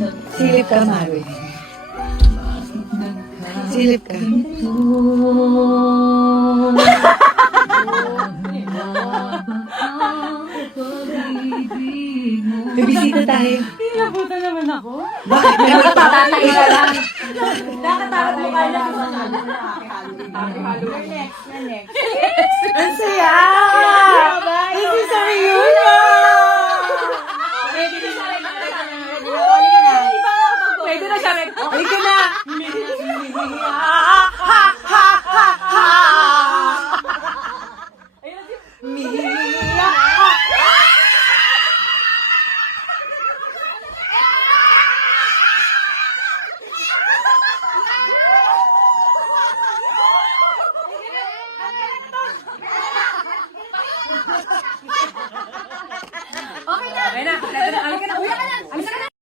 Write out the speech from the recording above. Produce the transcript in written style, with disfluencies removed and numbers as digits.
Silip ka, Mari. Silip ka. Bibisita tayo. Pinabuta naman ako. Bakit? Nakatatay ka lang. Nakatakot mo ka lang. Next. Ang saya! This is a reunion! Pwede na siya. Halika na!